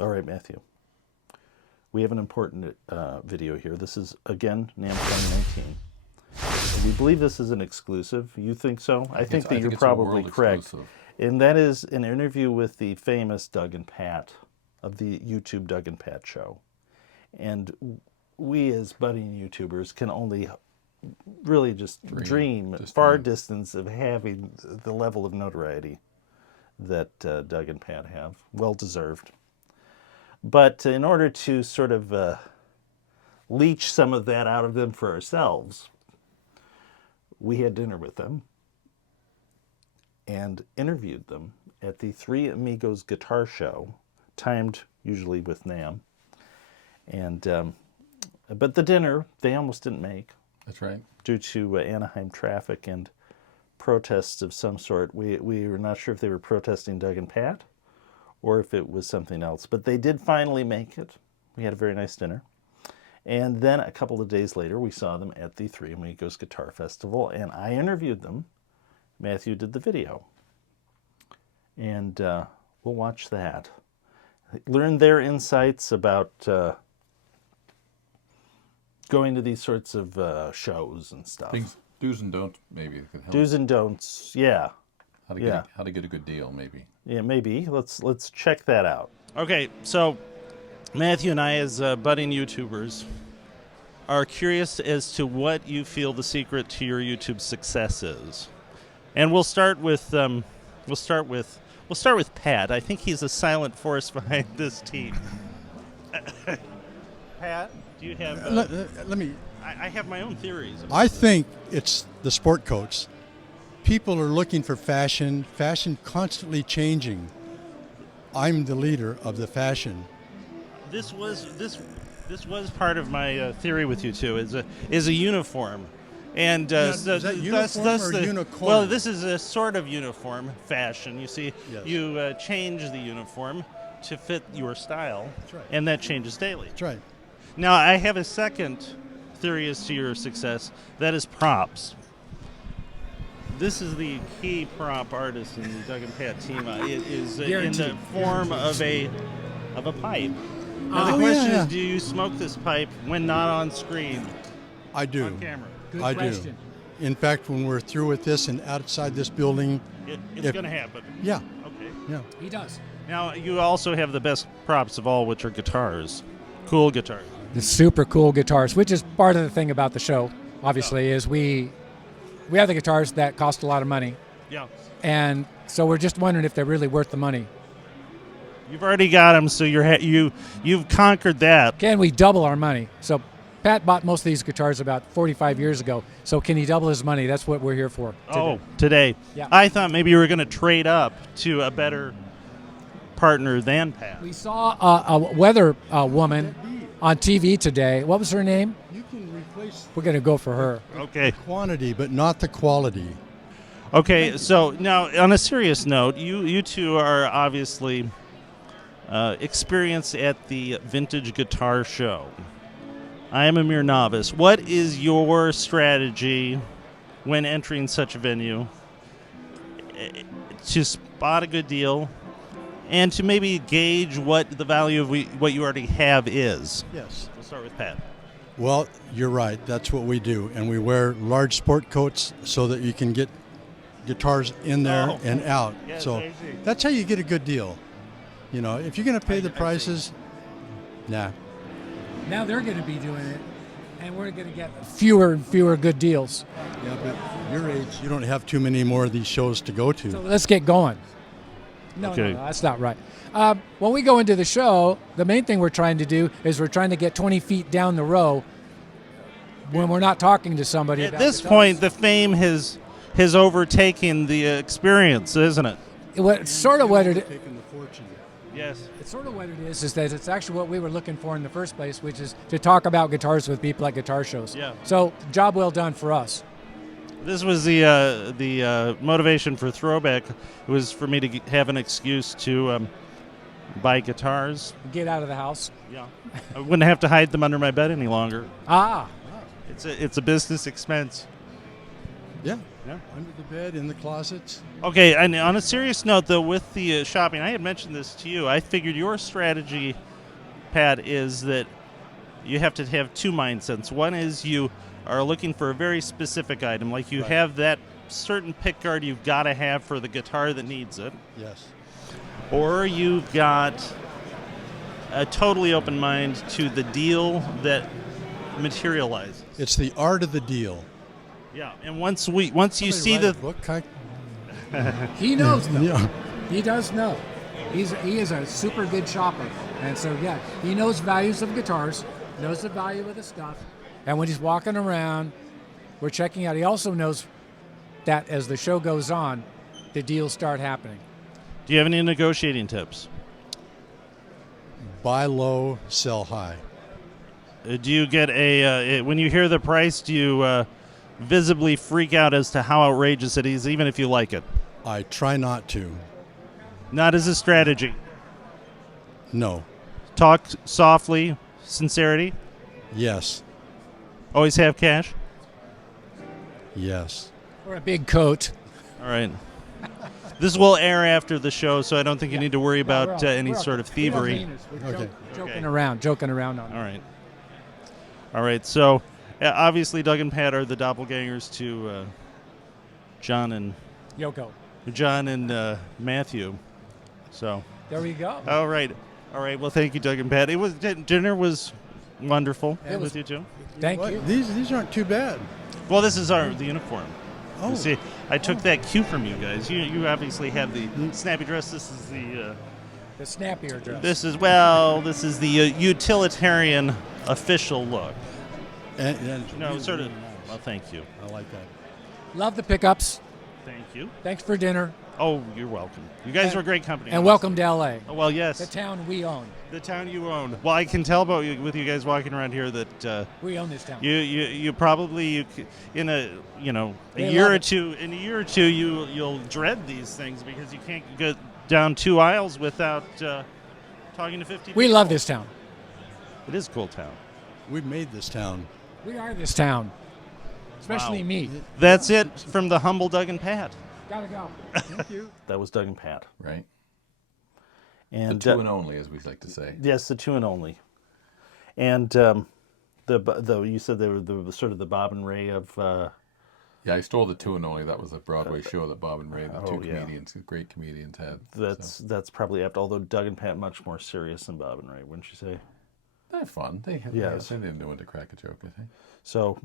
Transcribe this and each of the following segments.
All right, Matthew. We have an important video here. This is, again, NAMM 2019. We believe this is an exclusive. You think so? I think that you're probably correct. Exclusive. And that is an interview with the famous Doug and Pat of the YouTube Doug and Pat show. And we as budding YouTubers can only really just dream far distance of having the level of notoriety that Doug and Pat have. Well deserved. But in order to sort of leech some of that out of them for ourselves, we had dinner with them and interviewed them at the Three Amigos Guitar Show, timed usually with NAMM. And but the dinner they almost didn't make. That's right. Due to Anaheim traffic and protests of some sort. We were not sure if they were protesting Doug and Pat or if it was something else. But they did finally make it. We had a very nice dinner. And then a couple of days later, we saw them at the Three Amigos Guitar Festival, and I interviewed them. Matthew did the video. And we'll watch that. Learn their insights about going to these sorts of shows and stuff. Things, do's and don'ts, maybe. Could help. Do's and don'ts, yeah. How to get a good deal, maybe. Yeah, maybe. Let's check that out. Okay, so Matthew and I, as budding YouTubers, are curious as to what you feel the secret to your YouTube success is. And we'll start with Pat. I think he's a silent force behind this team. Pat, do you have? Let me. I have my own theories. I think it's the sport coats. People are looking for fashion. Fashion constantly changing. I'm the leader of the fashion. This was part of my theory with you too. Is a uniform, and is that uniform or unicorn? Well, this is a sort of uniform fashion. You see, Yes. you change the uniform to fit your style, That's right. and that changes daily. That's right. Now, I have a second theory as to your success. That is props. This is the key prop artist in the Doug and Pat team. It is in the form of a pipe. Now the question is, do you smoke this pipe when not on screen? I do. On camera. Good I question. do. In fact, when we're through with this and outside this building, It's going to happen. yeah, Okay. yeah. He does. Now, you also have the best props of all, which are guitars. Cool guitars. The super cool guitars, which is part of the thing about the show, obviously, is we have the guitars that cost a lot of money. Yeah. And so we're just wondering if they're really worth the money. You've already got them, so you've conquered that. Can we double our money? So Pat bought most of these guitars about 45 years ago. So can he double his money? That's what we're here for today. Oh, today. Yeah. I thought maybe you were going to trade up to a better partner than Pat. We saw a weather woman on TV today. What was her name? You can replace We're going to go for her. Okay. quantity, but not the quality. Okay, so now on a serious note, you two are obviously experienced at the Vintage Guitar Show. I am a mere novice. What is your strategy when entering such a venue to spot a good deal and to maybe gauge what the value of what you already have is? Yes. We'll start with Pat. Well, you're right. That's what we do. And we wear large sport coats so that you can get guitars in there Oh. and out. Yes, So I see. that's how you get a good deal. You know, if you're going to pay the I see. prices, nah. Now they're going to be doing it, and we're going to get fewer and fewer good deals. Yeah, but your age, you don't have too many more of these shows to go to. So let's get going. No, Okay. no, that's not right. When we go into the show, the main thing we're trying to do is we're trying to get 20 feet down the row when we're not talking to somebody. At about this guitars. point, the fame has overtaken the experience, isn't it? It's sort of what it Taking the fortune. Yes. It's sort of what it is that it's actually what we were looking for in the first place, which is to talk about guitars with people at guitar shows. Yeah. So, job well done for us. This was the motivation for Throwback. It was for me to have an excuse to buy guitars. Get out of the house. Yeah. I wouldn't have to hide them under my bed any longer. Ah, It's a business expense. Yeah. Yeah. Under the bed, in the closets. Okay, and on a serious note, though, with the shopping, I had mentioned this to you. I figured your strategy, Pat, is that you have to have two mindsets. One is you are looking for a very specific item, like you Right. have that certain pick guard you've got to have for the guitar that needs it, Yes. or you've got a totally open mind to the deal that materializes. It's the art of the deal. Yeah, and once you see Somebody the write a book, kind He knows though. yeah. He does know. He is a super good shopper, and so yeah, he knows values of guitars, knows the value of the stuff, and when he's walking around, we're checking out. He also knows that as the show goes on, the deals start happening. do you have any negotiating tips? Buy low, sell high. Do you get when you hear the price, do you visibly freak out as to how outrageous it is, even if you like it? I try not to. Not as a strategy. No. Talk softly, sincerity. Yes. Always have cash. Yes. Or a big coat. All right. This will air after the show, so I don't think you need to worry about any sort of thievery. We're Okay. joking around on it. All right. All right. So, obviously, Doug and Pat are the doppelgangers to John and Yoko. Matthew. So, There we go. all right. Well, thank you, Doug and Pat. It was dinner was wonderful It was- with you two. Thank What? you. These aren't too bad. Well, this is the uniform. Oh. You see, I took that cue from you guys. You obviously have the snappy dress. This is The snappier dress. this is the utilitarian official look. And No, sort of. Well, thank you. I like that. Love the pickups. Thank you. Thanks for dinner. Oh, you're welcome. You guys were great company. And welcome to LA, Oh, well, the yes, town we own. the town you own. Well, I can tell about you with you guys walking around here that We own this town. you probably in a They year love or it. two you'll dread these things because you can't get down 2 aisles without talking to 50 We people. love this town. It is a cool town. We've made this town. We are this town. Especially Wow. me. That's it from the humble Doug and Pat. Gotta go. Thank you. That was Doug and Pat. Right. The And two and only, as we like to say. yes, the two and only. And you said they were the sort of the Bob and Ray of Yeah, I stole the two and only. That was a Broadway show that Bob and Ray, the two yeah. comedians, great comedians, had. that's probably apt. Although Doug and Pat much more serious than Bob and Ray, wouldn't you say? They're fun. They Yes. they didn't know when to crack a joke, I think. So,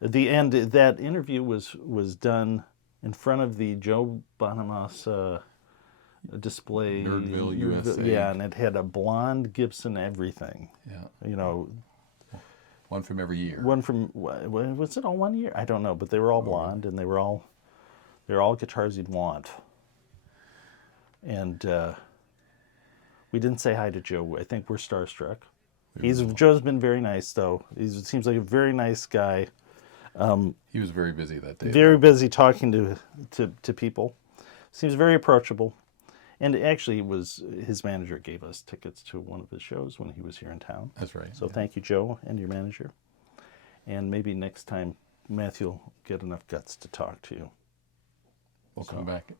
at the end, that interview was done in front of the Joe Bonamassa display. Nerdville, USA. Yeah, and it had a blonde Gibson everything. Yeah. One from every year. One from was it all 1 year? I don't know, but they were all blonde and they're all guitars you'd want. And we didn't say hi to Joe. I think we're starstruck. Joe's been very nice though. He seems like a very nice guy. He was very busy that day. Very busy talking to people. Seems very approachable. And actually, his manager gave us tickets to one of his shows when he was here in town. That's right. So thank you, Joe, and your manager. And maybe next time Matthew will get enough guts to talk to you. We'll come back.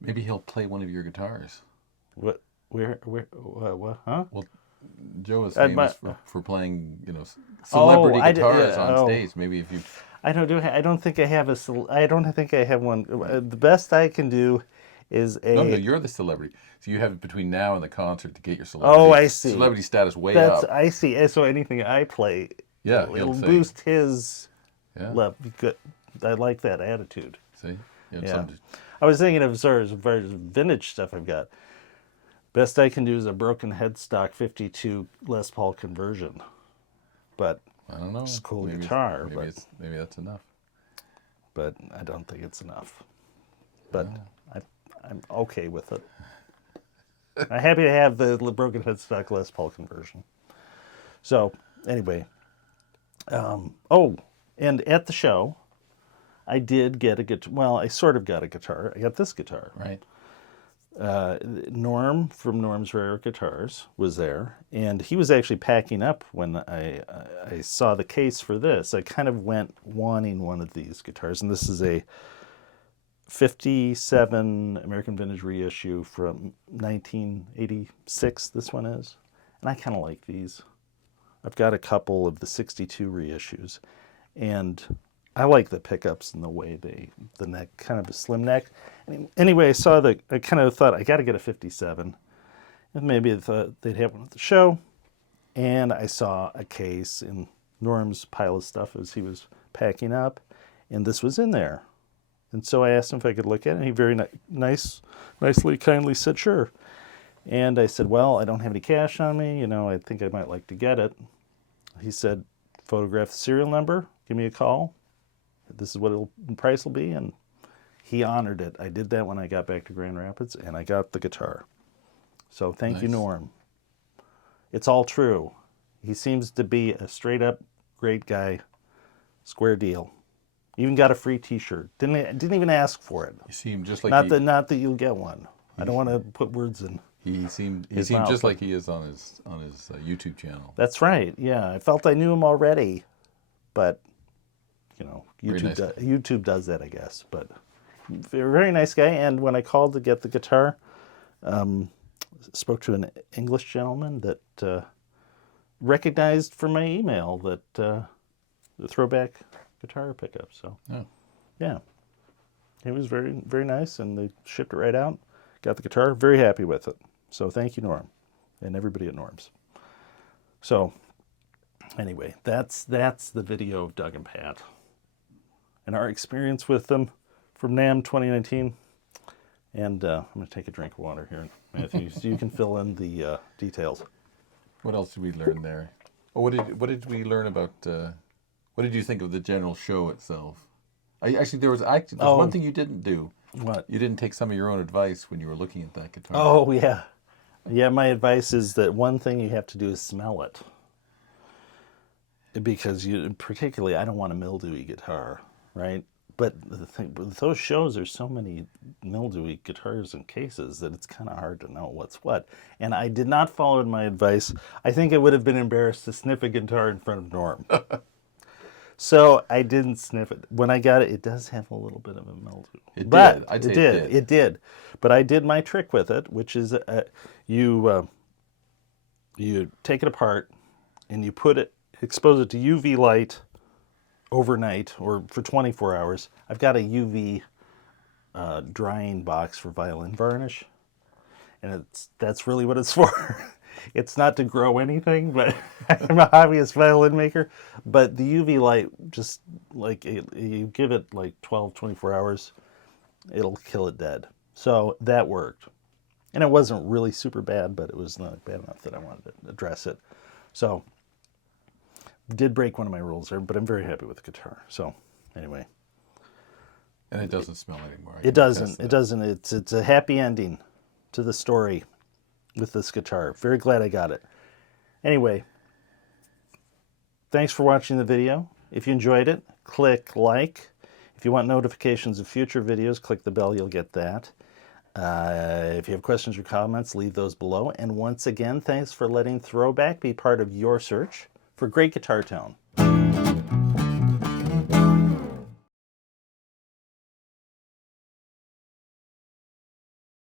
Maybe he'll play one of your guitars. What? Where? What? Huh? Well, Joe is At famous my- for playing, celebrity I did- guitars yeah, on oh. stage. Maybe if you. I don't think I have I don't think I have one. The best I can do is a. No, you're the celebrity. So you have between now and the concert to get your celebrity. Oh, I see. Celebrity status way That's up. I see. So anything I play, Yeah, it'll he'll say. boost his Yeah. level. Good. I like that attitude. See. Yeah. I was thinking of sort of vintage stuff I've got. Best I can do is a broken headstock 52 Les Paul conversion. But I don't know. It's a cool Maybe guitar, maybe that's enough. but I don't think it's enough. But I'm okay with it. I'm happy to have the broken headstock Les Paul conversion. So anyway, and at the show, I did get a guitar. Well, I sort of got a guitar. I got this guitar. Right. Norm from Norm's Rare Guitars was there, and he was actually packing up when I saw the case for this. I kind of went wanting one of these guitars, and this is a 57 American Vintage reissue from 1986, this one is. And I kind of like these. I've got a couple of the 62 reissues, and I like the pickups and the way the neck, kind of a slim neck. Anyway, I kind of thought I got to get a 57, and maybe I thought they'd have one at the show. And I saw a case in Norm's pile of stuff as he was packing up, and this was in there. And so I asked him if I could look at it, and he very nicely, kindly said, sure. And I said, well, I don't have any cash on me. You know, I think I might like to get it. He said, photograph the serial number, give me a call. This is what the price will be. And he honored it. I did that when I got back to Grand Rapids, and I got the guitar. So thank you, Norm. It's all true. He seems to be a straight-up great guy. Square deal. Even got a free T-shirt. Didn't even ask for it. You seem just like not that you'll get one. I don't want to put words in. He seemed mouth, just like he is on his YouTube channel. That's right. Yeah, I felt I knew him already, but you know, Very nice guy. YouTube does that, I guess. But very nice guy. And when I called to get the guitar, spoke to an English gentleman that recognized from my email that the Throwback guitar pickup. So yeah, it was very, very nice, and they shipped it right out. Got the guitar, very happy with it. So thank you, Norm, and everybody at Norm's. So anyway, that's the video of Doug and Pat and our experience with them from NAMM 2019. And I'm going to take a drink of water here, Matthew, so you can fill in the details. What else did we learn there? Oh, what did we learn about? What did you think of the general show itself? There was one thing you didn't do. What? You didn't take some of your own advice when you were looking at that guitar. Oh, yeah. Yeah, my advice is that one thing you have to do is smell it. Because particularly, I don't want a mildewy guitar, right? But the thing with those shows, there's so many mildewy guitars and cases that it's kind of hard to know what's what. And I did not follow my advice. I think I would have been embarrassed to sniff a guitar in front of Norm. So I didn't sniff it. When I got it, it does have a little bit of a mildew. It did. But I did my trick with it, which is you take it apart and you expose it to UV light overnight or for 24 hours. I've got a UV drying box for violin varnish, and that's really what it's for. It's not to grow anything, but I'm a hobbyist violin maker. But the UV light, just like you give it like 12, 24 hours, it'll kill it dead. So that worked. And it wasn't really super bad, but it was not bad enough that I wanted to address it. So did break one of my rules there, but I'm very happy with the guitar. So anyway. And it doesn't smell anymore. It doesn't. It doesn't. It's a happy ending to the story with this guitar. Very glad I got it. Anyway, thanks for watching the video. If you enjoyed it, click like. If you want notifications of future videos, click the bell. You'll get that. If you have questions or comments, leave those below. And once again, thanks for letting Throwback be part of your search for great guitar tone.